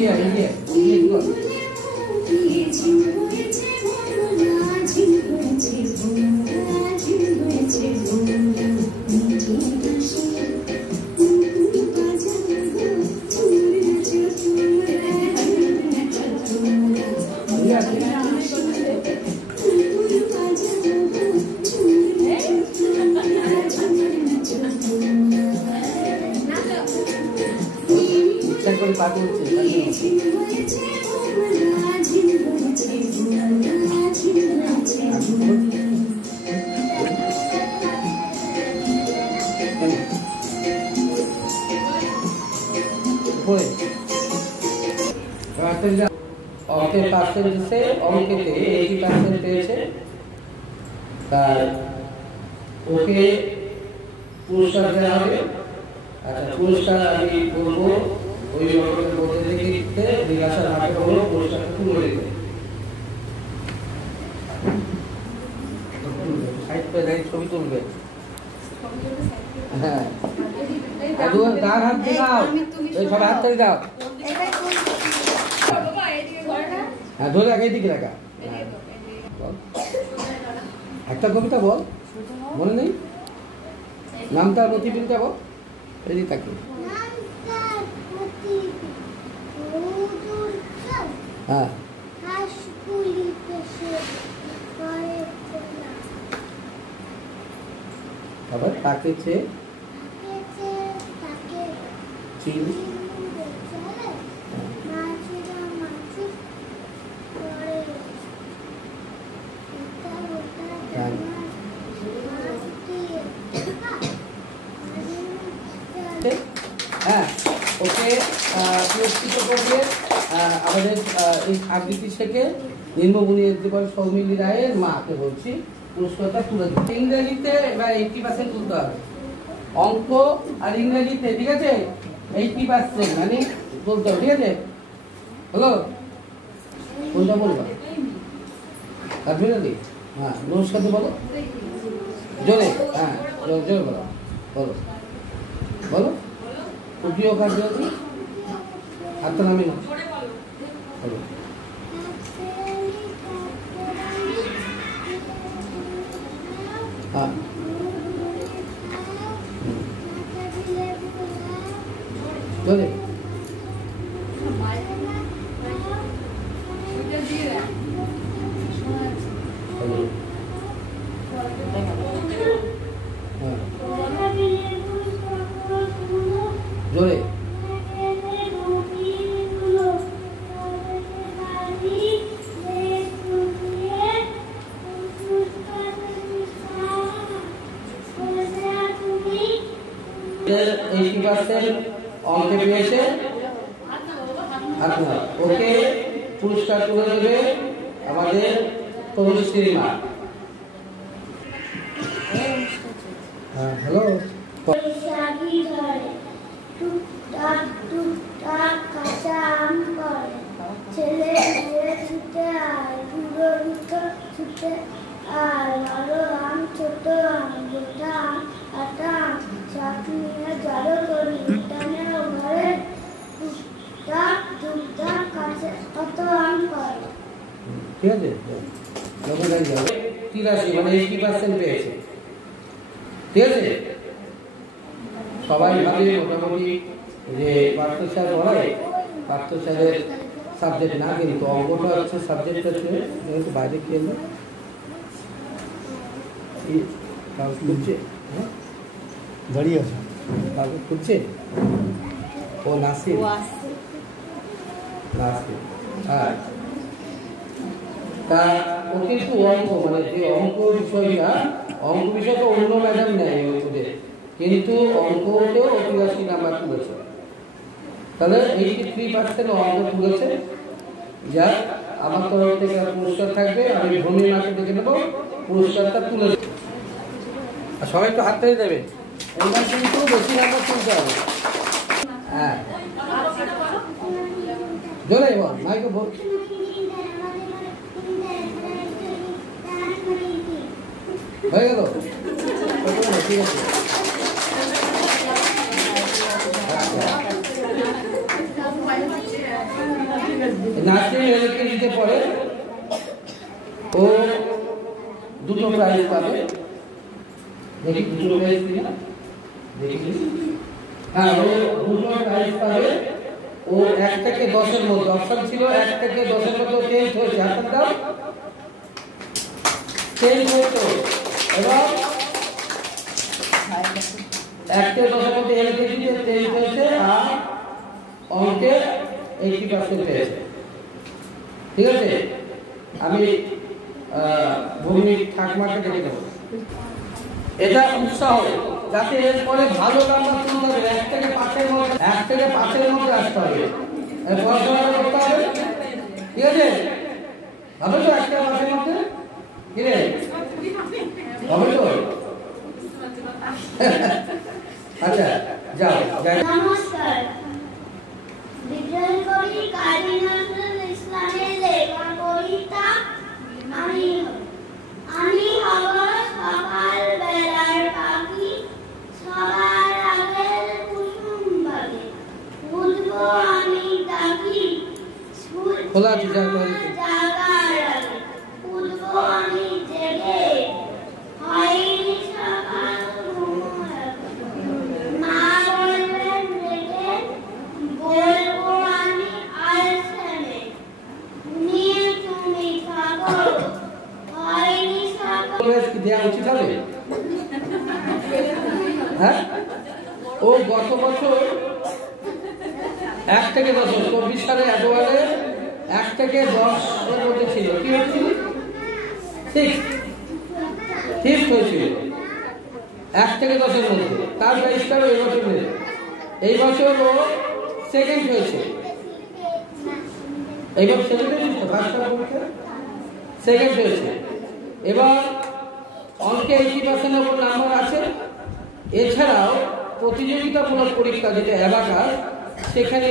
India. অঙ্কের পার্সেন্টেজে অঙ্কেতে 80% পেয়েছে, তার ওকে পুরস্কার দেওয়া হবে। আচ্ছা, পুরস্কার আমি বলবো ওই অঙ্কের মধ্যে থেকে লিখতে জিজ্ঞাসা না করে পুরস্কারটা তুলে দিতে। ছবি তুলবে। হ্যাঁ, তার হাত দিয়ে দাও, সবাই হাত তালি দাও। হ্যাঁ, ধরে রাখা, এইদিকে রাখা। একটা কবিতা বল, মনে নেই? নামটার প্রতিবিলটা বল, এদিকে তাকে। হ্যাঁ, আবার তাকে চেয়ে চিল হ্যাঁ, ওকে পুরস্কৃত করবে আমাদের এই আবৃত্তি শেখে নিম্নগুণী সৌমিলি রায়ের মাকে বলছি পুরস্কারটা তুলে দিতে। ইংরেজিতে এবার 80% তুলতে হবে, অঙ্ক আর ইংরেজিতে, ঠিক আছে? 80% মানে বলতে হবে, ঠিক আছে? হলো, কোনটা বলবো? কাশ্মীরি? হ্যাঁ, নমস্কার বলো জোরে। হ্যাঁ, জোরে বলো, বলো বলো। প্রিয় কাশ্মীরি হাতটা নামি না, বলো। হ্যাঁ, জোরে। জোরে। অঙ্কে পেয়েছে, ওকে পুরস্কার তুলে দেবে আমাদের তনুশ্রী মা। হ্যালো, ছেলে ছুটে আয়, বুড়ো দুটো ছুটে আয়, বড় আম ছোট আম, গোটা আম আটা আম, সব নিয়ে জড়ো করি উঠানে ঘরে, টুকটাক কাছে কত আম করে। ঠিক আছে, 83 মানে 80% পেয়েছে, ঠিক আছে? সবাই ভাবে মোটামুটি যে পার্থ স্যার পড়ায়, পার্থ স্যারের সাবজেক্ট না, কিন্তু অঙ্কটা হচ্ছে সাবজেক্ট আছে, কিন্তু বাইরে কি হলো কাগজ খুঁজছে, দাঁড়িয়ে আছে কাগজ খুঁজছে, ও নাসির হ্যাঁ। তা ও কিন্তু অঙ্ক মানে যে অঙ্ক বিষয়টা, অঙ্ক বিষয় তো অন্য ম্যাডাম নেয় ওদের, কিন্তু অঙ্কতেও 83 নাম্বার তুলেছে। তাহলে 83% অঙ্ক তুলেছে। যা আমার তরফ থেকে পুরস্কার থাকবে, আমি ভূমি মাকে ডেকে নেবো, পুরস্কারটা তুলে দেবো। আর সবাই একটু হাত তালি দেবে, এইবার কিন্তু বেশি নাম্বার তুলতে হবে। হ্যাঁ, জোরে বল, মাইকে বল। হয়ে গেল, ঠিক আছে। নার্সিং এলকেজিতে পড়ে, ও দুটো প্রাইজ পাবে। দেখি দুটো প্রাইজ কিনা দেখি। হ্যাঁ, ও দুটো প্রাইজ পাবে। ও 1 থেকে 10-এর মধ্যে অপশন ছিল, 1 থেকে 10-এর মধ্যে 10 হয়েছে। হাতের দাও 10 হয়েছে। এবং 1 থেকে 10-এর মধ্যে এলকেজিতে 10 হয়েছে আর অঙ্কে 80% পেয়েছে। ঠিক আছে, আমি ভূমির ঠাকমাকে ডেকে দেবো। এটা উৎসাহ, যাতে এরপরে ভালো নাম্বার তুলতে হবে। 1 থেকে 5-এর মধ্যে 1 থেকে 5-এর মধ্যে আসতে হবে, পড়াশোনা করতে হবে। ঠিক আছে, হবে তো 1 থেকে 5-এর মধ্যে? কি রে, হবে তো? আচ্ছা যাও। নমস্কার। বিদ্রোহী কবি কাজী নজরুল ইসলামের লেখা কবিতা আমি হব সকাল বেলার পাখি, সবার আগের কুসুম বাগে, উঠবো আমি ডাকি খোলা আছে জাগার আগে, উঠবো আমি জেগে, হয়নি সকাল মা বলবেন জেগে, বলবো আমি আলসেমে, নিয়ে তুমি থাকো, হয়নি সকাল। দেওয়া উচিত হবে। হ্যাঁ, ও গত বছর 1 থেকে 10, 24 সালে একেবারে 1 থেকে 10-এর মধ্যে ছিল। কি হয়েছিল? 6 হয়েছিল 1 থেকে 10-এর মধ্যে। তার প্রাইজটাও এই বছর নেই। এই বছর ও সেকেন্ড হয়েছে। এইবার সেকেন্ড হয়েছে, ফার্স্টটা পরীক্ষা সেকেন্ড হয়েছে। এবার অঙ্কে 80%-এর উপর নাম্বার আছে। এছাড়াও প্রতিযোগিতামূলক পরীক্ষা যেটা অ্যাবাকাস, সেখানে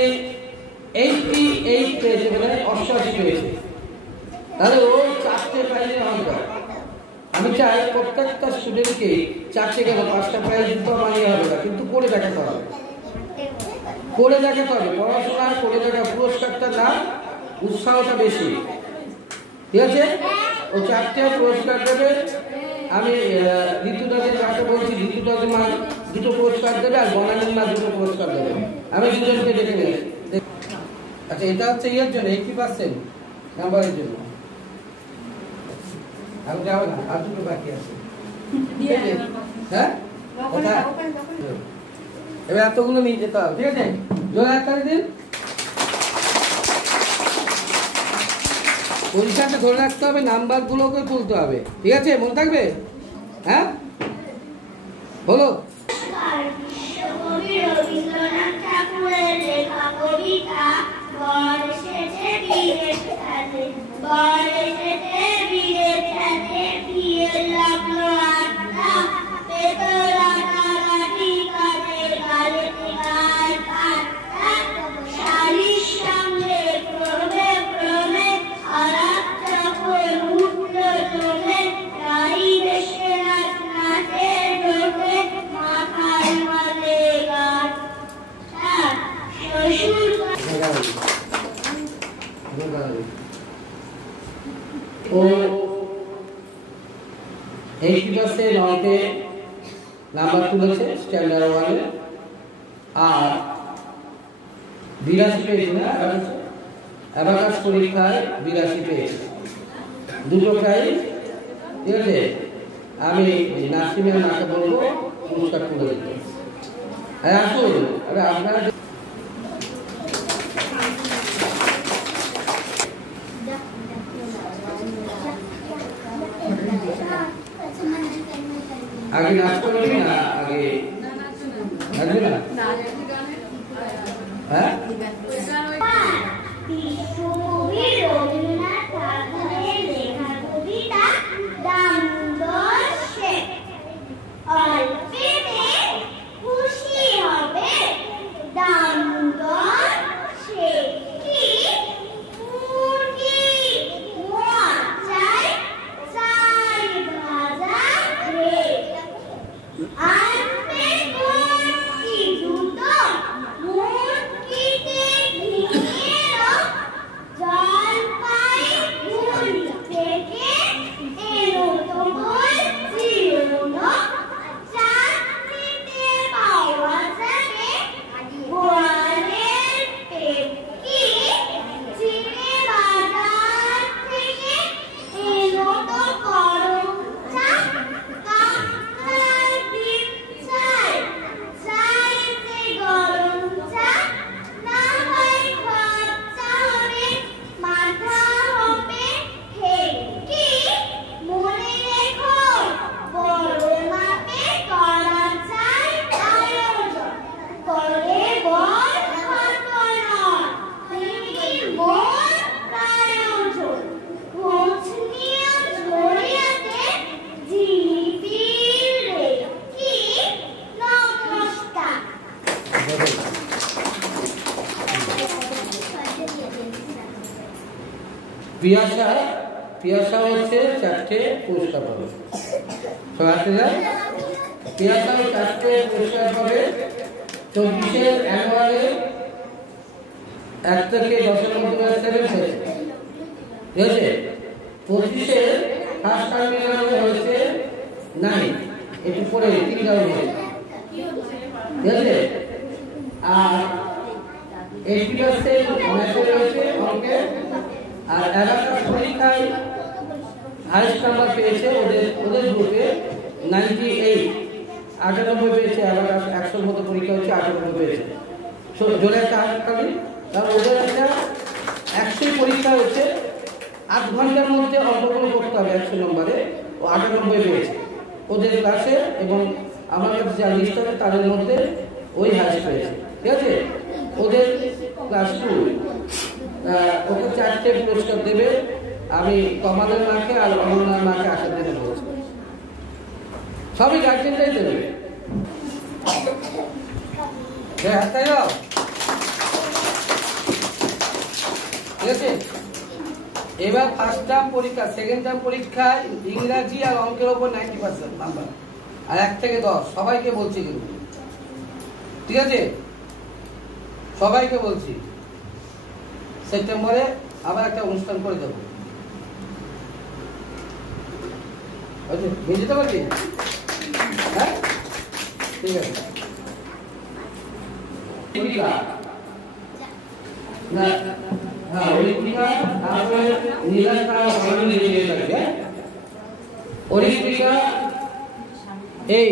88 পেয়েছে, মানে 88 পেয়েছে। তাহলে ও 4টে প্রাইজের অঙ্কার। আমি চাই প্রত্যেকটা স্টুডেন্টকে 4টে কেন 5টা প্রাইজ দিতে মানিয়ে হবে না, কিন্তু করে দেখাতে হবে। করে দেখাতে হবে, পড়াশোনা করে দেখা, পুরস্কারটা না, উৎসাহটা বেশি। ঠিক আছে, ও 4টে পুরস্কার দেবে। আমি ঋতুদাকে কাকে বলছি, ঋতুদাকে মা 2টো পুরস্কার দেবে আর বনানীর মা 2টো পুরস্কার দেবে। আমি দুজনকে ডেকে নিয়ে আসি। আচ্ছা, এটা হচ্ছে ইয়ের জন্য 80% নাম্বারের জন্য। আমি যাবো না, আর 2টো বাকি আছে। হ্যাঁ, এবার এতগুলো নিয়ে যেতে হবে। ঠিক আছে, জোরে হাততালি দিন। পরীক্ষাটা ধরে রাখতে হবে, নাম্বারগুলোকে তুলতে হবে। ঠিক আছে, মনে থাকবে? হ্যাঁ, বলো। বিশ্বকবি রবীন্দ্রনাথ ঠাকুরের লেখা কবিতা বর এসেছে বীরের সাথে, বর এসেছে বীরের সাথে, বিয়ে লাগলো আড্ডা, পেত রাতারাতি কাজে গালেতে গাল ঠাট্টা, শাড়ির সঙ্গে ক্রমে ক্রমে আলাপ যখন উঠলো জমে, রাই দেশে নাচ নাচে ঢোকে, মাথায় মালে গাছ, শ্বশুর ও 80% অঙ্কে নাম্বার তুলেছে স্ট্যান্ডার্ড 1-এ, আর 82 পেয়েছে না অ্যাবাকাস পরীক্ষায় 82 পেয়েছে। 2টো প্রাইজ। ঠিক আছে, আমি নাসিমের মাকে বলবো পুরস্কার তুলে দিতে। হ্যাঁ, আসুন। আরে আপনারা আগে নাচ করবি না? আগে নাচবে না? হ্যাঁ, বিশ্বকবি রবীন্দ্রনাথ ঠাকুরের লেখা কবিতা দামোদর শেঠ, অল্পেতে খুশি হবে দামোদর শেঠ কি মুরগি মাচাই চাই ভাজা রে। পিয়াসা হচ্ছে 4টে পুরস্কার পাবে। সব আসতে যায়। পিয়াসা 4টে পুরস্কার পাবে। 24-এর অ্যানুয়ালে 1 থেকে 10-এর মধ্যে 7 হয়েছে, ঠিক আছে। 25-এর ফার্স্ট টার্মিনালে হয়েছে 9, একটু পরে 3 কারণে, ঠিক আছে। আর 80% ম্যাথে রয়েছে অঙ্কে। আর 11 পরীক্ষায় হাইস্ট নাম্বার পেয়েছে ওদের গ্রুপে 98, 98 পেয়েছে। 100-এর মতো পরীক্ষা হচ্ছে, 98 পেয়েছে। জোরে একটা হাততালি। কারণ ওদের একটা 100 পরীক্ষা হচ্ছে, 8 ঘন্টার মধ্যে অঙ্কগুলো করতে হবে 100 নম্বরে। ও 98 পেয়েছে ওদের ক্লাসে, এবং আমার কাছে যা লিস্ট হবে তাদের মধ্যে ওই হাইস্ট পেয়েছে, ঠিক আছে। ওদের ক্লাস 2 ওকে 4টে পুরস্কার দেবে। আমি কমালের মাকে আর অমরনাথ মাকে আসার জন্য বলছি, সবই গার্জেনরাই দেবে। ঠিক আছে। এবার ফার্স্ট টার্ম পরীক্ষা, সেকেন্ড টার্ম পরীক্ষায় ইংরাজি আর অঙ্কের উপর 90% নাম্বার, আর 1 থেকে 10 সবাইকে বলছি কিন্তু, ঠিক আছে। সবাইকে বলছি সেপ্টেম্বরে আবার একটা অনুষ্ঠান করে দেবো, বুঝতে পারছি? হ্যাঁ, ঠিক আছে। না, হ্যাঁ, ওলিম্পিকা তারপরে নীলাকা ভালো দিয়ে থাকে। ওলিম্পিকা এই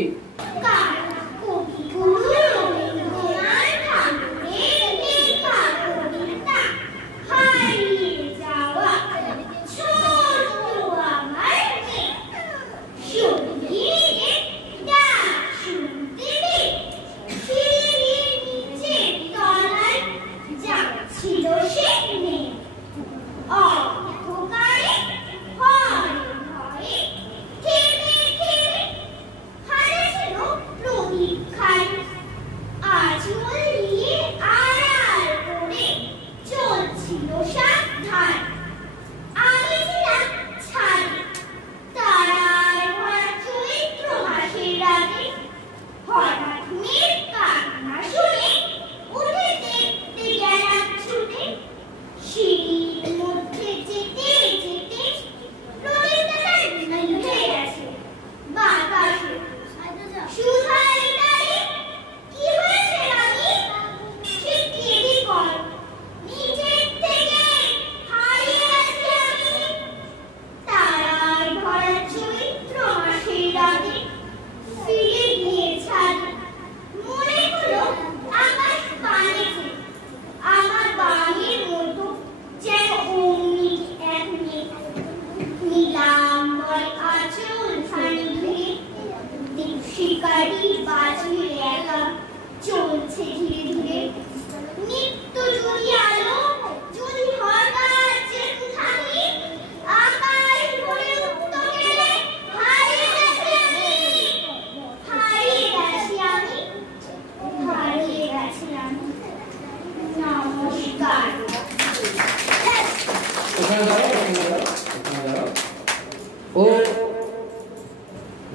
ও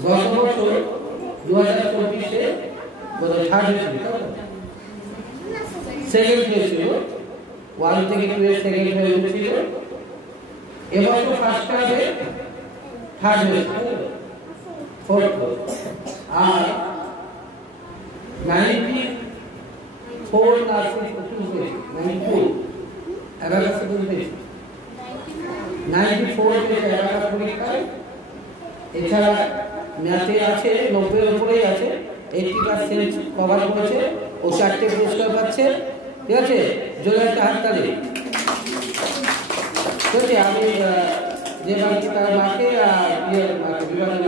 গত বছর 2024-এ বোধহয় থার্ড হয়েছিল, সেকেন্ড হয়েছিল, 1 থেকে 2 এর সেকেন্ড হয়েছিল। এবছর ফার্স্ট টার্মে থার্ড হয়েছিল, ফোর্থ। আর 94 না 94 এগারোটা হয়েছে, 94 পেয়েছে এগারোটা পরীক্ষায়। এছাড়া ম্যাথে আছে 90-এর উপরেই আছে, 80% কভার করেছে। ও 4টে পুরস্কার পাচ্ছে, ঠিক আছে। জোরে একটা হাততালি। ঠিক আছে, আমি যে বাকি তার মাকে আর মাকে বিভাগের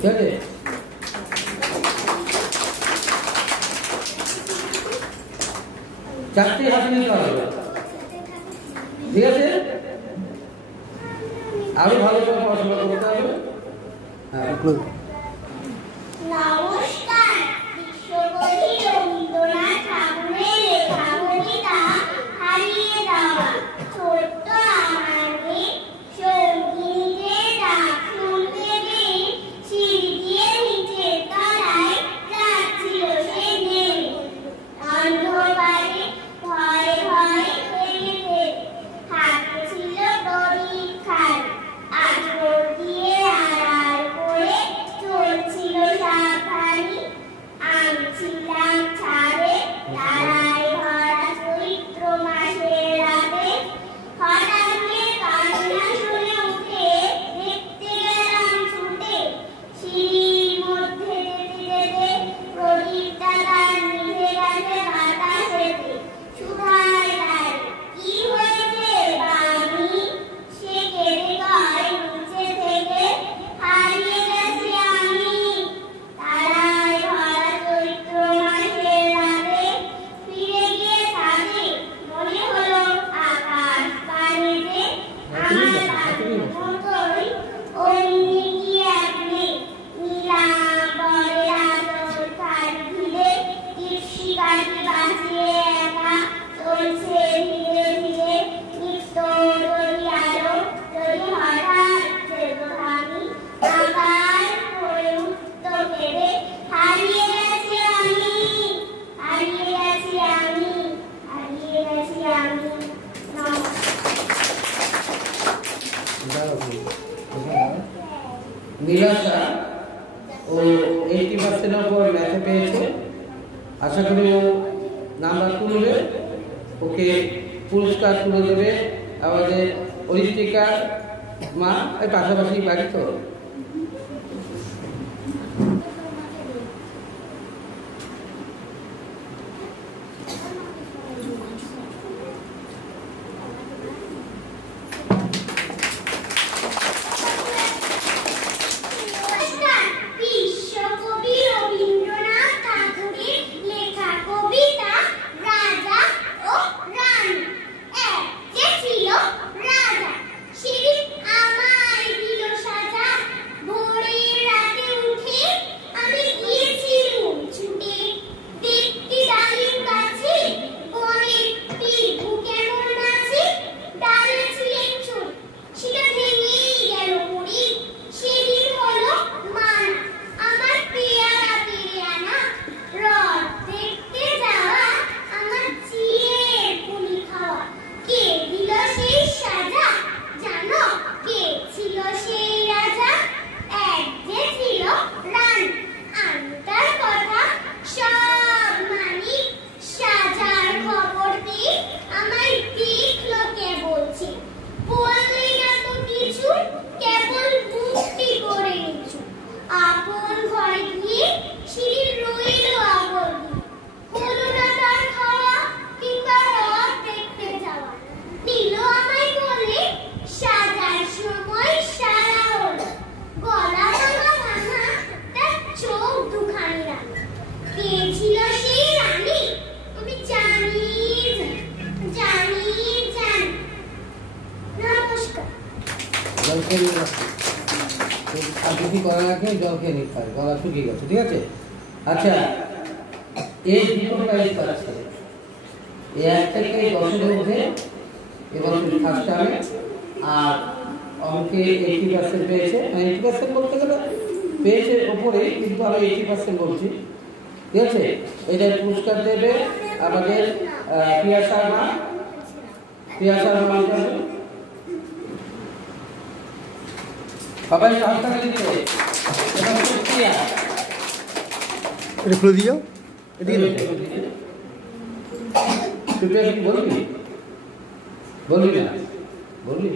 ঠিক আছে। চারটে হাতে নিতে হবে, ঠিক আছে। আরো ভালো করে পড়াশোনা করতে হবে। হ্যাঁ, নীলাশা ও 80% উপর ম্যাথে পেয়েছে। আশা করি ও নাম্বার তুলবে, ওকে পুরস্কার তুলে দেবে আমাদের অরিত্রিকা মা। এই পাশাপাশি বাড়ি তো। ঠিক আছে। আচ্ছা, এই দুটো প্রাইজ পাচ্ছে, এই 1 থেকে 10 এর মধ্যে এবং ফার্স্ট টাইমে। আর অঙ্কে 80% পেয়েছে, 80% বলতে গেলে পেয়েছে উপরে, কিন্তু আমি 80% বলছি। ঠিক আছে, এটার পুরস্কার দেবে আমাদের প্রিয়া শর্মা। প্রিয়া শর্মা সবাই সহকারে দিতে এটা খুলে দিও। এদিকে তুই কি বলবি? বলবি না? বলবি?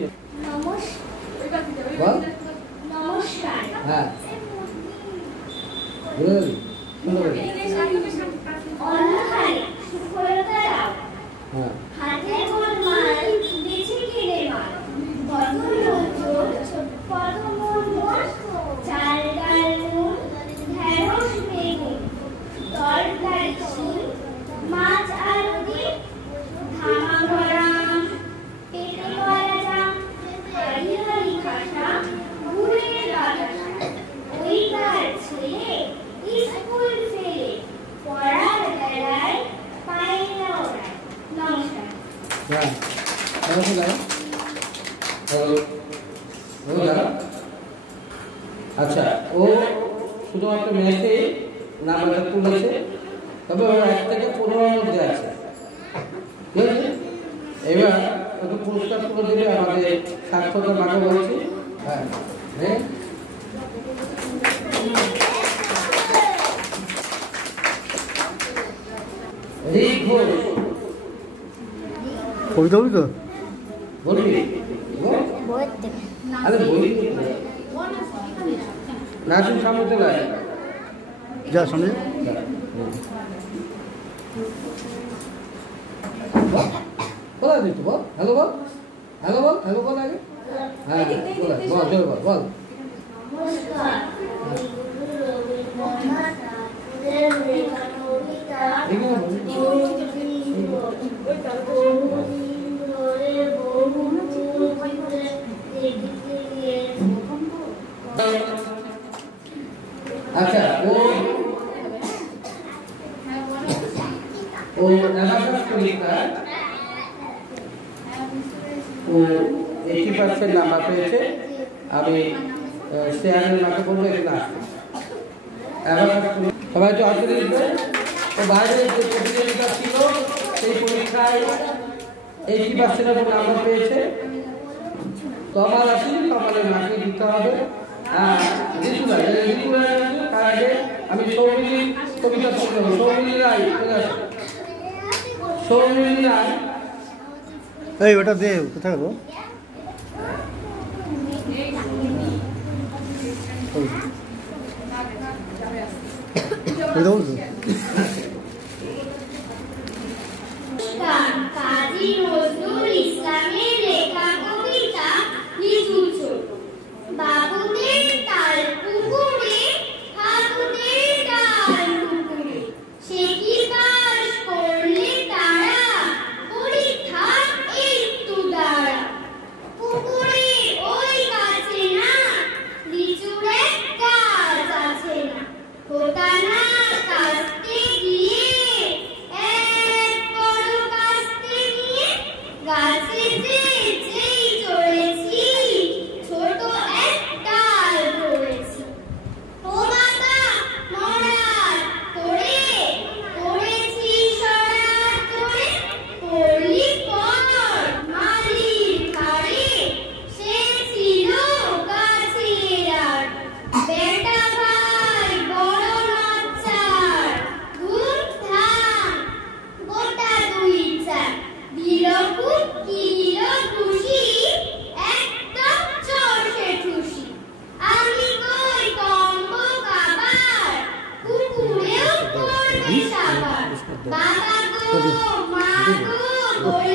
নমস্কার। হ্যাঁ, অন্যহারে সুফলতা দাও, হাতে গোল মাল বেছে কিনে মাল, পদমঞ্জল চাল ডাল নুন ঢেঁড়স বেগুন তরকারি শিম মাছ আলু ডিম ধামা গরম পেটে কলা জাম হাড়ি হাড়ি খাসা গুড়ের বাতাসা ওইকার ছেলে স্কুল ফেলে পড়ার বেলায় পায় না ওরা। নমস্কার। আচ্ছা, ও শুধুমাত্র ম্যাথে নাম্বারটা তুলেছে, তবে ও 1 থেকে 15 মধ্যে আছে। ঠিক আছে, এবার ওকে পুরস্কার তুলে দেবে আমাদের সাক্ষরতা মাকে বলছি। হ্যাঁ হ্যাঁ, কবিতা বলবি তো? বলবি? আরে বলবি না, তুমি সামনে চলে আয়। যা সামনে বল দিত, বল হ্যালো, বল হ্যালো, বল হ্যালো, বল আগে। হ্যাঁ বল, বল জোর বল, বল। নমস্কার। আচ্ছা, ও ও 80% নাম্বার পেয়েছে। আমি শেয়ারের মাকে বলবো এখানে আসতে। সবাই তো হাতে দিচ্ছে। ও বাইরে যে প্রতিযোগিতা ছিল সেই পরীক্ষায় 80% নাম্বার পেয়েছে। তো আমার আসলে কমালের মাকে দিতে হবে। কবিতা পড়তে হবে। সৌমিলি রায় চলে আসো। সৌমিলি রায় এই ওটা দে কোথায় গো কাজী নজরুল ইসলামের লেখা কবিতা লিচু ছোট। বাবুদের তাল পুকুরে হাবুদের ডাল পুকুরে, সে কি বাস করলে তারা পরীক্ষা একটু দাঁড়া। পুকুরে ওই গাছে না লিচুর এক গাছ আছে না, খোটা না কাটতে গিয়ে এক বড় কাস্তে নিয়ে গাছে যেই চড়েছি ছোট এক ডাল ধরেছি। ও বাবা মরার তোরে করেছি সরার তোরে, করলি পর মালির ঘাড়ে সে ছিল গাছের আর। বেটা ভাই বড় নাচার ধুম ধাম গোটা দুই চার, দিল খুব কি দিল খুশি একদম চরকে ঠুসি। আমি কই কম্ব কাবার কুকুরেও করবে সাবার। বাবা গো মা গো বলে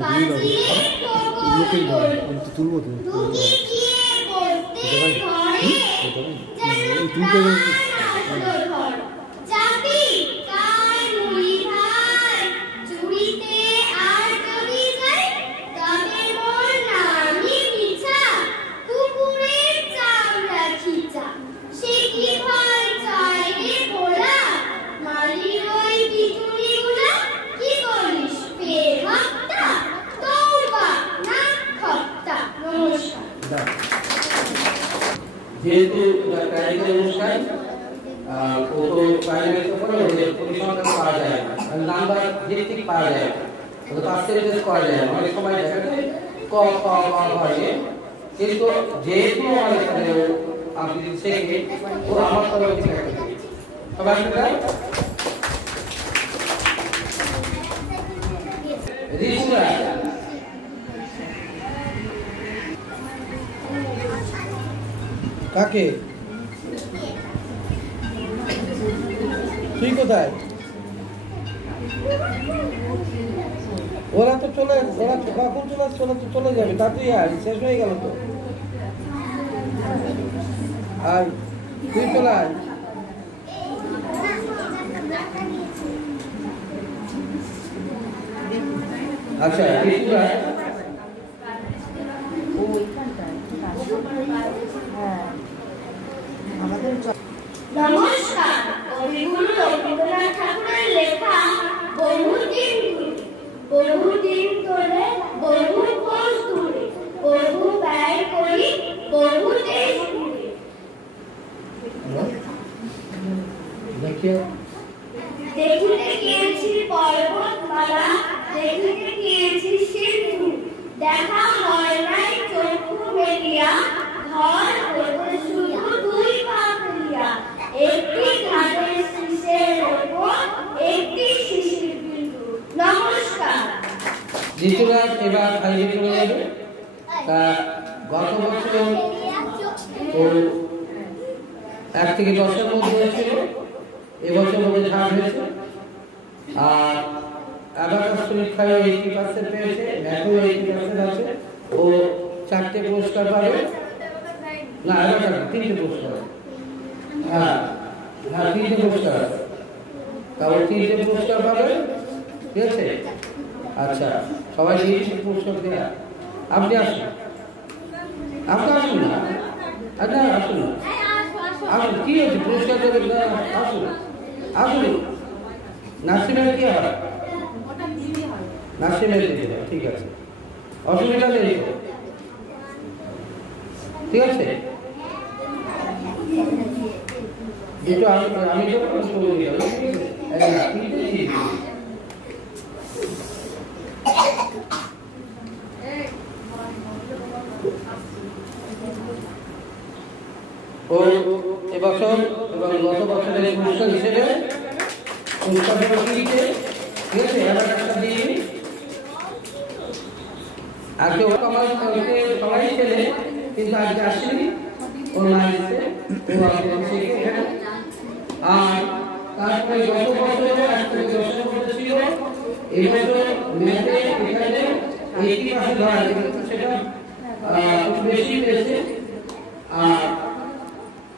পাঁচিলে ঠোকর বলে, ঢুকি গিয়ে বলতে ঘরে যেন প্রাণ আসলো ধর। চাবি কার মুড়ি ভাই চুরিতে আর যদি যাই, তবে মোর নামই মিছা কুকুরের চামড়া খিচা। সে কি ভয় চায় রে ভোলা মালির ওই টিটুলিগুলা, কি বলিস ফের হত্যা তওবা না হত্যা। নমস্কার। যেহেতু প্রাইভেট অনুষ্ঠান ও তো প্রাইভেট করে পরিসংখ্যান পাওয়া যায় না, নাম্বার ভিত্তিক পাওয়া যায় না, তো পার্সেন্টেজ করা যায় না, অনেক সময় দেখা যায় ক ক হয়। কিন্তু যেহেতু আমার এখানে আপনি শেখে ও আমার তরফ থেকে সবাই রিসুরা কাকে তুই কোথায়? ওরা তো চলে, ওরা কখন চলে যাবে, তাড়াতাড়ি আর শেষ হয়ে গেল তো। আর তুই চলে আয়। আচ্ছা নমস্কার। কবিগুরু রবীন্দ্রনাথ ঠাকুরের লেখা বহুদিন ধরে বহু কোষ দূরে বহু ব্যয় করি বহু দেশ ঘুরে। দেখিতে গিয়েছি পর্বতমালা, দেখিতে গিয়েছি সিন্ধু, দেখা হয় নাই চক্ষু মেলিয়া, ঘর হইতে শুধু দুই পা ফেলিয়া। একটি ঘাটের শীষের ওপর একটি শিশির বিন্দু। নমস্কার। ঋতুরাজ এবার খালি চলে যাবে। তা গত বছর ও 1 থেকে 10-এর মধ্যে হয়েছিল, এবছর ওদের ছাড় হয়েছে। আর অ্যাবাকাস পরীক্ষায় 80% পেয়েছে, ম্যাথও 80% আছে। ও 4টে পুরস্কার পাবে, না অ্যাবাকাস 3টে পুরস্কার, হ্যাঁ 3টে পুরস্কার আছে, তারপর 3টে পুরস্কার পাবে, ঠিক আছে? আচ্ছা সবাই পুরস্কার দেয়া। আপনি আসুন, আপনি আসুন না, আচ্ছা আসুন আসুন, কি হয়েছে পুরস্কার দেবেন না? আসুন আসুন। নার্সিমের কি হয়? নার্সিমের দিতে হয়, ঠিক আছে, অসুবিধা নেই, ঠিক আছে? একটু আমি যখন শুরু হয়ে গেল ও এবছর এবং গত বছরের পুরস্কার হিসেবে পুরস্কার দিয়েছে। ঠিক আছে, এবার একটা দিয়ে আজকে ও সবাই ছেলে কিন্তু আজকে আসেনি, ওর মা এসে আর তারপরে গত বছরে একটা দর্শন করেছিল, এই বছর মেয়েতে এখানে 80% ধরা কিন্তু সেটা বেশি পেয়েছে। আর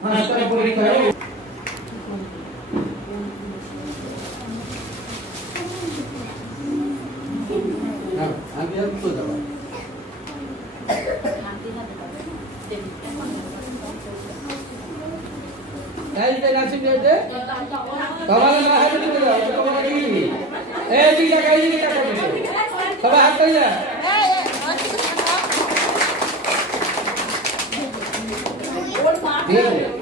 মাস্টার পরীক্ষায় আমি আর তো যাবো ऐसे नासिक देते कमाल का है तो जाओ तो कमाल की ए भी लगाइए क्या करते सब हाथ पे जा ये